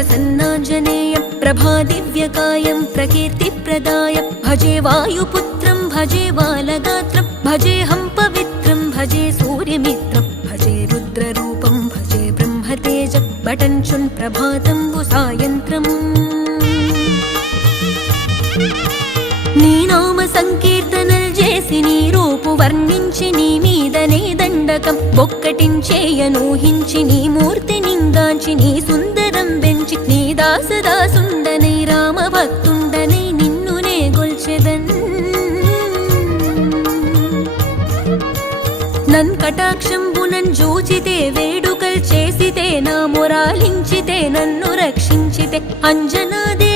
प्रसन्नाञ्जनेयं प्रभादिव्यकायं प्रकीर्तिप्रदायं भजे वायुपुत्रं भजे बालगात्रं भजेऽहं पवित्रं भजे सूर्यमित्रं भजे रुद्ररूपं भजे ब्रह्मतेजं बटञ्चुन् प्रभातं सायन्त्रम् నీ నామ సంకీర్తనల్ చేసి నీ రూపు వర్ణించి నీ మీదనే దండకం బొక్కటించేయనూహించి నీ మూర్తి నింగాంచి నీ సుందరం పెంచి నీ దాసదాసుండనై రామ భక్తుండనై నిన్నునే గొల్చెదన్ నన్ కటాక్షంబునన్ జూచితే వేడుకల్ చేసితే నా మొరాలించితే నన్ను రక్షించితే అంజనాదే